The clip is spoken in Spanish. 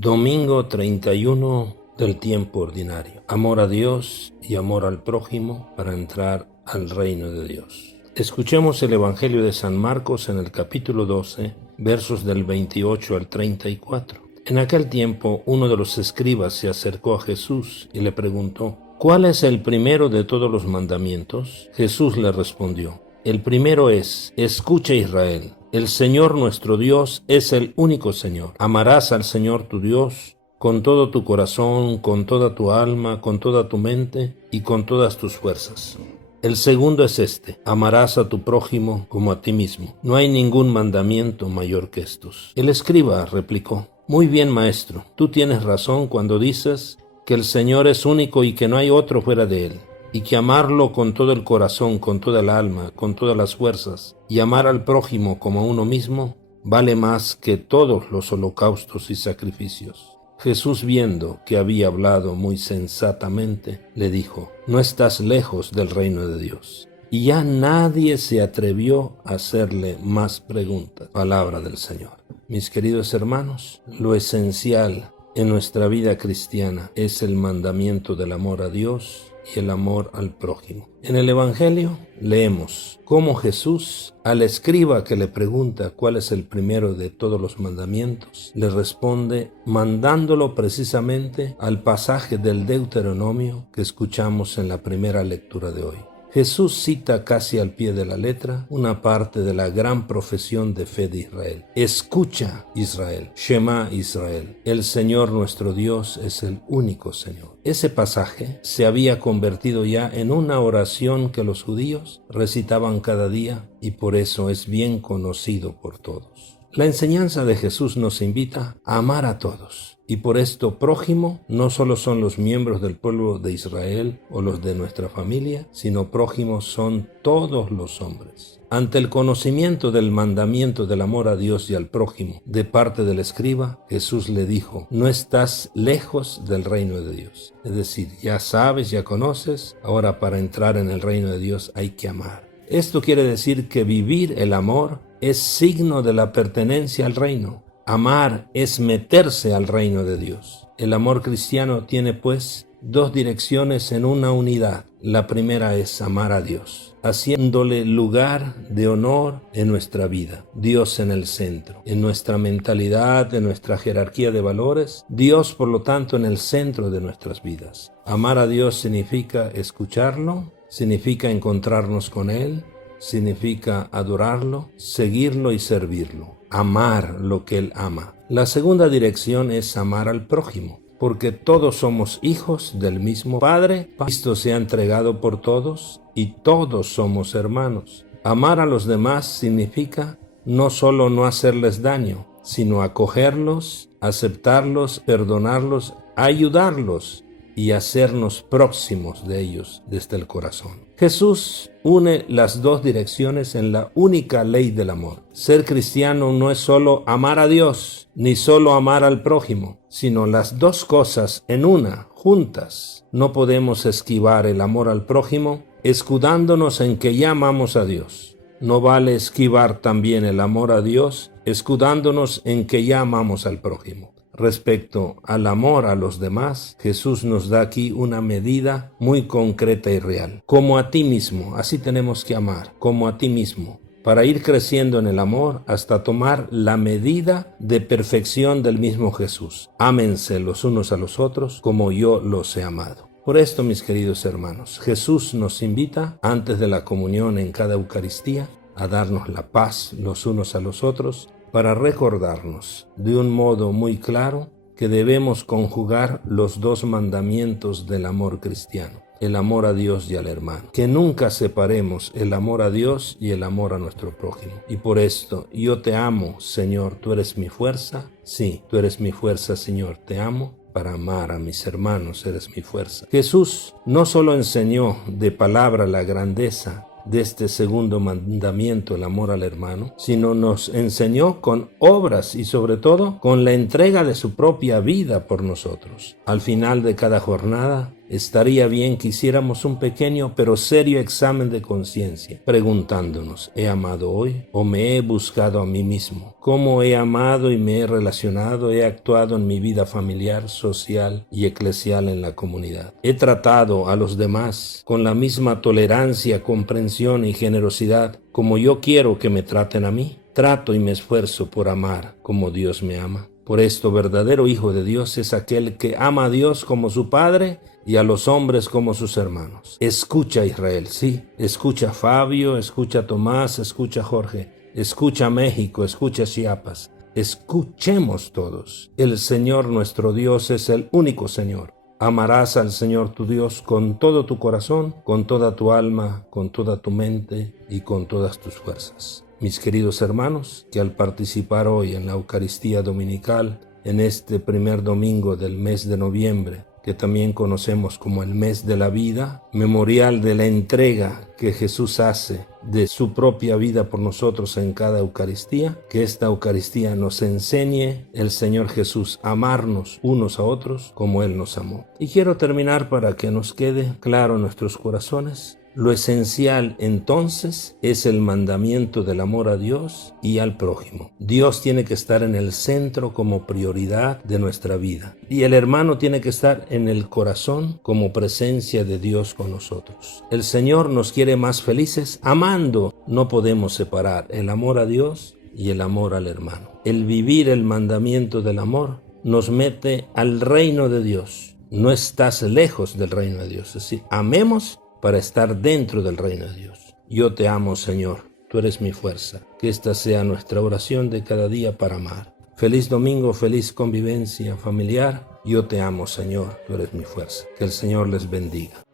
Domingo 31 del tiempo ordinario. Amor a Dios y amor al prójimo para entrar al reino de Dios. Escuchemos el Evangelio de San Marcos en el capítulo 12, versos del 28 al 34. En aquel tiempo, uno de los escribas se acercó a Jesús y le preguntó: ¿Cuál es el primero de todos los mandamientos? Jesús le respondió: El primero es: Escucha, Israel, el Señor nuestro Dios es el único Señor. Amarás al Señor tu Dios con todo tu corazón, con toda tu alma, con toda tu mente y con todas tus fuerzas. El segundo es este: amarás a tu prójimo como a ti mismo. No hay ningún mandamiento mayor que estos. El escriba replicó: Muy bien, maestro, tú tienes razón cuando dices que el Señor es único y que no hay otro fuera de Él, y que amarlo con todo el corazón, con toda el alma, con todas las fuerzas, y amar al prójimo como a uno mismo, vale más que todos los holocaustos y sacrificios. Jesús, viendo que había hablado muy sensatamente, le dijo: No estás lejos del reino de Dios. Y ya nadie se atrevió a hacerle más preguntas. Palabra del Señor. Mis queridos hermanos, lo esencial en nuestra vida cristiana es el mandamiento del amor a Dios y el amor al prójimo. En el Evangelio leemos cómo Jesús, al escriba que le pregunta cuál es el primero de todos los mandamientos, le responde mandándolo precisamente al pasaje del Deuteronomio que escuchamos en la primera lectura de hoy. Jesús cita casi al pie de la letra una parte de la gran profesión de fe de Israel. Escucha, Israel, Shema Israel, el Señor nuestro Dios es el único Señor. Ese pasaje se había convertido ya en una oración que los judíos recitaban cada día y por eso es bien conocido por todos. La enseñanza de Jesús nos invita a amar a todos. Y por esto prójimo no solo son los miembros del pueblo de Israel o los de nuestra familia, sino prójimos son todos los hombres. Ante el conocimiento del mandamiento del amor a Dios y al prójimo de parte del escriba, Jesús le dijo: No estás lejos del reino de Dios. Es decir, ya sabes, ya conoces, ahora para entrar en el reino de Dios hay que amar. Esto quiere decir que vivir el amor es signo de la pertenencia al reino. Amar es meterse al reino de Dios. El amor cristiano tiene, pues, dos direcciones en una unidad. La primera es amar a Dios, haciéndole lugar de honor en nuestra vida. Dios en el centro, en nuestra mentalidad, en nuestra jerarquía de valores. Dios, por lo tanto, en el centro de nuestras vidas. Amar a Dios significa escucharlo, significa encontrarnos con Él, significa adorarlo, seguirlo y servirlo. Amar lo que Él ama. La segunda dirección es amar al prójimo, porque todos somos hijos del mismo Padre. Cristo se ha entregado por todos y todos somos hermanos. Amar a los demás significa no solo no hacerles daño, sino acogerlos, aceptarlos, perdonarlos, ayudarlos y hacernos próximos de ellos desde el corazón. Jesús une las dos direcciones en la única ley del amor. Ser cristiano no es solo amar a Dios, ni solo amar al prójimo, sino las dos cosas en una, juntas. No podemos esquivar el amor al prójimo escudándonos en que ya amamos a Dios. No vale esquivar también el amor a Dios escudándonos en que ya amamos al prójimo. Respecto al amor a los demás, Jesús nos da aquí una medida muy concreta y real. Como a ti mismo, así tenemos que amar, como a ti mismo, para ir creciendo en el amor hasta tomar la medida de perfección del mismo Jesús. Ámense los unos a los otros como yo los he amado. Por esto, mis queridos hermanos, Jesús nos invita, antes de la comunión en cada Eucaristía, a darnos la paz los unos a los otros, para recordarnos de un modo muy claro que debemos conjugar los dos mandamientos del amor cristiano, el amor a Dios y al hermano. Que nunca separemos el amor a Dios y el amor a nuestro prójimo. Y por esto, yo te amo, Señor, tú eres mi fuerza. Sí, tú eres mi fuerza, Señor, te amo. Para amar a mis hermanos eres mi fuerza. Jesús no solo enseñó de palabra la grandeza de este segundo mandamiento, el amor al hermano, sino nos enseñó con obras y sobre todo con la entrega de su propia vida por nosotros. Al final de cada jornada, estaría bien que hiciéramos un pequeño pero serio examen de conciencia, preguntándonos, ¿he amado hoy o me he buscado a mí mismo? ¿Cómo he amado y me he relacionado, he actuado en mi vida familiar, social y eclesial en la comunidad? ¿He tratado a los demás con la misma tolerancia, comprensión y generosidad como yo quiero que me traten a mí? Trato y me esfuerzo por amar como Dios me ama. Por esto, verdadero hijo de Dios es aquel que ama a Dios como su Padre y a los hombres como sus hermanos. Escucha, Israel, sí. Escucha, Fabio, escucha, Tomás, escucha, Jorge. Escucha, México, escucha, Chiapas. Escuchemos todos. El Señor nuestro Dios es el único Señor. Amarás al Señor tu Dios con todo tu corazón, con toda tu alma, con toda tu mente y con todas tus fuerzas. Mis queridos hermanos, que al participar hoy en la Eucaristía Dominical, en este primer domingo del mes de noviembre, que también conocemos como el mes de la vida, memorial de la entrega que Jesús hace de su propia vida por nosotros en cada Eucaristía, que esta Eucaristía nos enseñe el Señor Jesús a amarnos unos a otros como Él nos amó. Y quiero terminar para que nos quede claro en nuestros corazones. Lo esencial entonces es el mandamiento del amor a Dios y al prójimo. Dios tiene que estar en el centro como prioridad de nuestra vida y el hermano tiene que estar en el corazón como presencia de Dios con nosotros. El Señor nos quiere más felices amando. No podemos separar el amor a Dios y el amor al hermano. El vivir el mandamiento del amor nos mete al reino de Dios. No estás lejos del reino de Dios. Es decir, amemos para estar dentro del reino de Dios. Yo te amo, Señor, tú eres mi fuerza. Que esta sea nuestra oración de cada día para amar. Feliz domingo, feliz convivencia familiar. Yo te amo, Señor, tú eres mi fuerza. Que el Señor les bendiga.